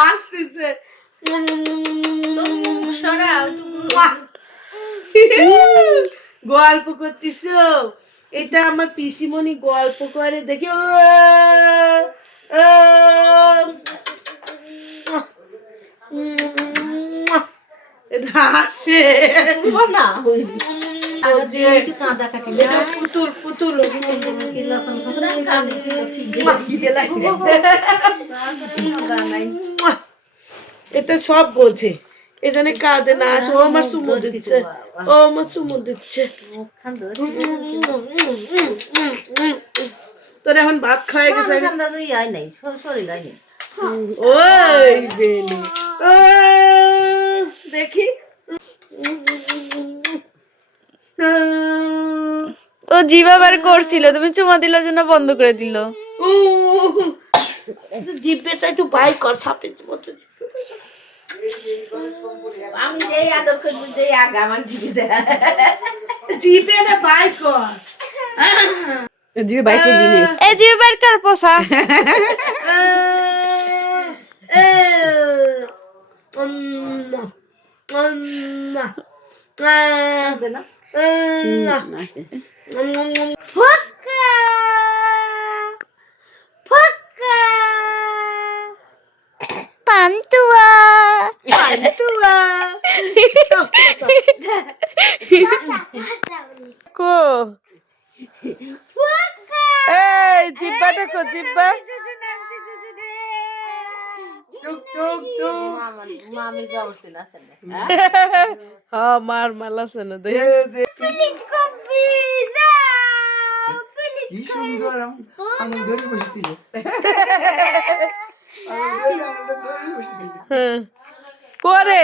আসতেছে গল্প করতিস এটা আমার পিসিমণি গল্প করে দেখি হাসে না পুতুল পুতুল এটা সব বলছে এখানে কাঁদে না আসে ও আমার চুমু দিচ্ছে ও আমার চুমু দিচ্ছে তোর এখন ভাত খাওয়া গেছে ওই বেলি দেখি ও জিভা বার করছিল তুমি চুমা দিলে জন্য বন্ধ করে দিল জিভেটা একটু বাই কর সাপের মতো আমি যেই আদর করবো যেই আগে আমার জিভেটা বাই কর জিভে বাই করবি না এই জিভা বার কর পোষা পান্তুয়া কো এই জিব্বাটা কো জিব্বা হ্যাঁ মার মালাছে না দেখ কি সুন্দর আমি ধরে বসেছিল পরে